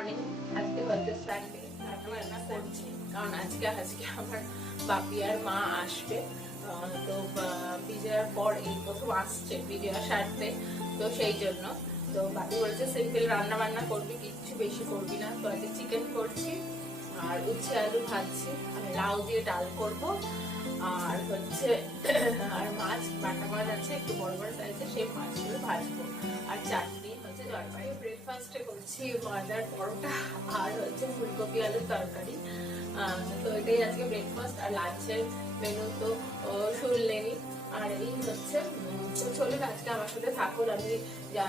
Morning. আজকে হচ্ছে Sunday, রান্না করছি কারণ আজকে আমার বাপি আর মা আসবে। তো বিজয়ার পর এই প্রথম আসছে বিজয়া সারতে, তো সেই জন্য তো বাপি বলেছে সিম্পল রান্না বান্না করবি, কিচ্ছু বেশি করবি না। তো আজকে চিকেন করছি আর উচ্ছে আলু ভাজছি, আমি লাউ দিয়ে ডাল করব আর হচ্ছে আর মাছ, বাটা মাছ আছে একটু বড় বড় সাইজের, সেই মাছগুলো ভাজবো আর চাটনি হচ্ছে জলপাই। ব্রেকফাস্টে করছি ময়দার পরোটা আর হচ্ছে ফুলকপি আলুর তরকারি। তো এটাই আজকে ব্রেকফাস্ট। আর লাঞ্চের মেনু তো শুনলেই। আর এই হচ্ছে তো চলুন আজকে আমার সাথে থাকুন, আমি যা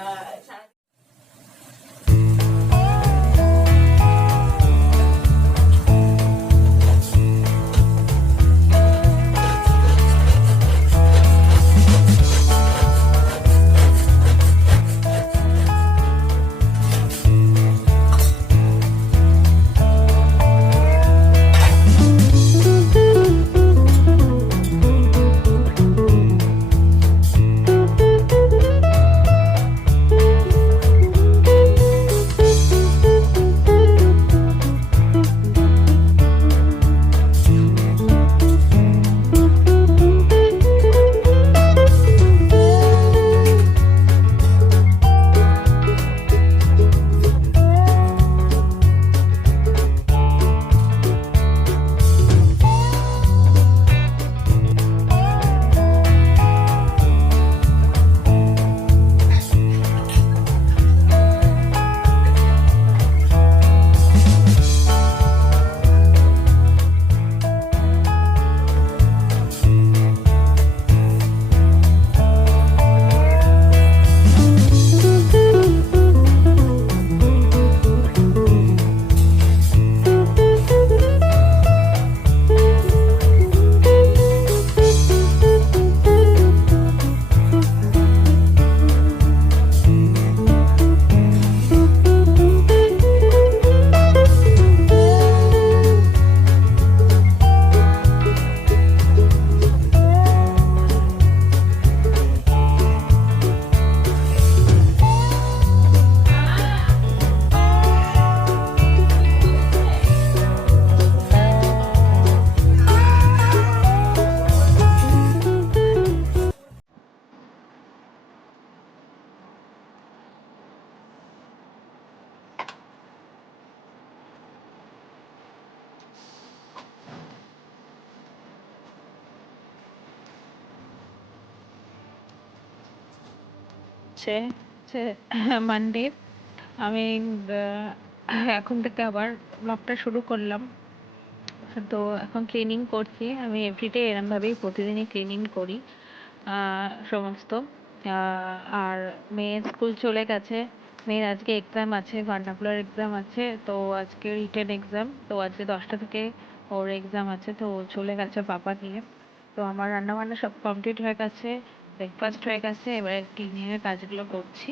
মানডে আমি এখন থেকে আবার ব্লগটা শুরু করলাম। তো এখন ক্লিনিং করছি, আমি এভরিডে এরম ভাবেই প্রতিদিনই ক্লিনিং করি সমস্ত। আর মেয়ের স্কুল চলে গেছে, মেয়ের আজকে এক্সাম আছে, ভার্নাকুলার এক্সাম আছে। তো আজকে রিটেন এক্সাম, তো আজকে 10টা থেকে ওর এক্সাম আছে, তো ও চলে গেছে পাপা নিয়ে। তো আমার রান্না বান্না সব কমপ্লিট হয়ে গেছে, ব্রেকফাস্ট হয়ে গেছে, এবারে ক্লিনিং এর কাজগুলো করছি।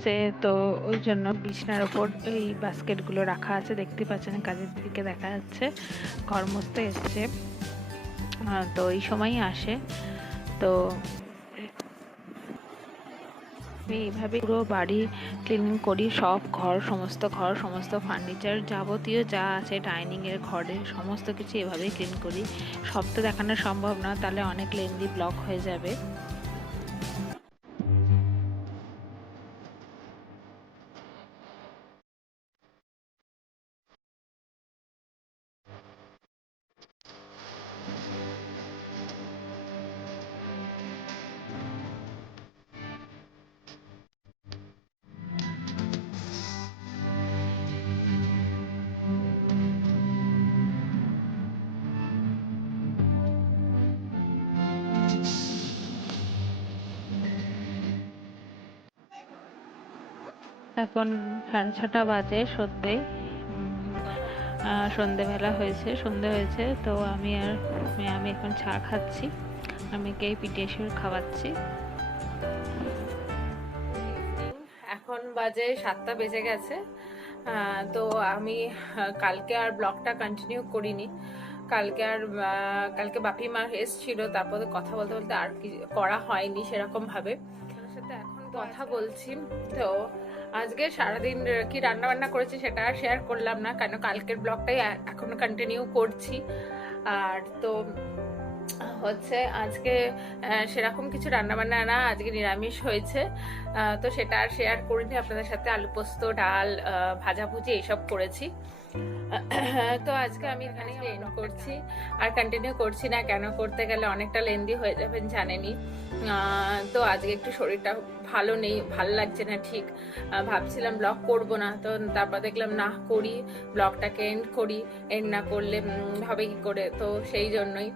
আসছে, তো ওই জন্য বিছনার ওপর এই বাস্কেটগুলো রাখা আছে, দেখতে পাচ্ছেন কাজের দিকে দেখা যাচ্ছে। ঘর মুছতে এসছে, তো এই সময়ই আসে। তো আমি এইভাবে পুরো বাড়ি ক্লিনিং করি, সব ঘর, সমস্ত ফার্নিচার, যাবতীয় যা আছে ডাইনিংয়ের, ঘরের সমস্ত কিছু এভাবেই ক্লিন করি। সব তো দেখানো সম্ভব না, তাহলে অনেক লেন্দি ব্লগ হয়ে যাবে। এখন 6:30 বাজে, সন্ধেবেলা হয়েছে, সন্ধে হয়েছে। তো আমি এখন চা খাচ্ছি, আমি কে পিটিয়েশ্বর খাওয়াচ্ছি। এখন বাজে 7টা বেজে গেছে। তো আমি কালকে আর ব্লগটা কন্টিনিউ করিনি। কালকে বাপি মা এসেছিল, তারপরে কথা বলতে বলতে আর কি করা হয়নি সেরকম ভাবে। আপনার সাথে এখন কথা বলছি। তো আজকে সারাদিন কি রান্না বান্না করেছি সেটা আর শেয়ার করলাম না, কেন কালকের ব্লগটাই এখনো কন্টিনিউ করছি। আর তো হচ্ছে আজকে সেরকম কিছু রান্না বান্না না, আজকে নিরামিষ হয়েছে। তো সেটা আর শেয়ার করিনি আপনাদের সাথে। আলু পোস্ত, ডাল, ভাজাভুজি এইসব করেছি। তো আজকে আমি এখানে এন্ড করছি, আর কন্টিনিউ করছি না, কেন করতে গেলে অনেকটা লেন্দি হয়ে যাবেন জানেনই। তো আজকে একটু শরীরটা ভালো নেই, ভালো লাগছে না ঠিক। ভাবছিলাম ব্লগ করব না, তো তারপর দেখলাম না, করি ব্লগটাকে এন্ড করি, এন্ড না করলে হবে কি করে। তো সেই জন্যই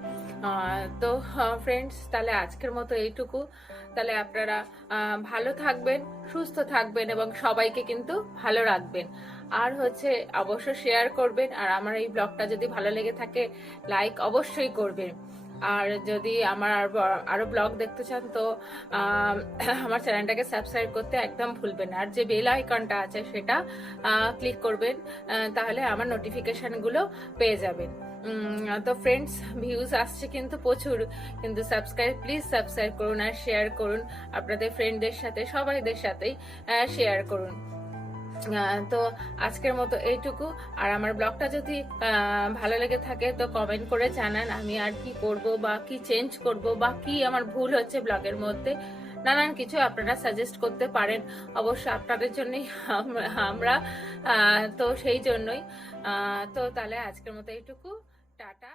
তো ফ্রেন্ডস, তাহলে আজকের মতো এইটুকু। তাহলে আপনারা ভালো থাকবেন, সুস্থ থাকবেন এবং সবাইকে কিন্তু ভালো রাখবেন। আর হচ্ছে অবশ্য শেয়ার করবেন, আর আমার এই ব্লগটা যদি ভালো লেগে থাকে লাইক অবশ্যই করবেন। আর যদি আমার আরো ব্লগ দেখতে চান তো আমার চ্যানেলটাকে সাবস্ক্রাইব করতে একদম ভুলবেন না। আর যে বেল আইকনটা আছে সেটা ক্লিক করবেন, তাহলে আমার নোটিফিকেশনগুলো পেয়ে যাবেন। তো ফ্রেন্ডস, ভিউজ আসছে কিন্তু প্রচুর, কিন্তু প্লিজ সাবস্ক্রাইব করুন আর শেয়ার করুন আপনাদের ফ্রেন্ডদের সাথে, সবাইদের সাথেই শেয়ার করুন। তো আজকের মতো এইটুকু। আর আমার ব্লগটা যদি ভালো লেগে থাকে তো কমেন্ট করে জানান আমি আর কি করব, বা কি চেঞ্জ করব, বা কি আমার ভুল হচ্ছে ব্লগের মধ্যে। নানান কিছু আপনারা সাজেস্ট করতে পারেন, অবশ্য আপনাদের জন্যই আমরা। তো সেই জন্যই তো তাহলে আজকের মতো এইটুকু, টাটা।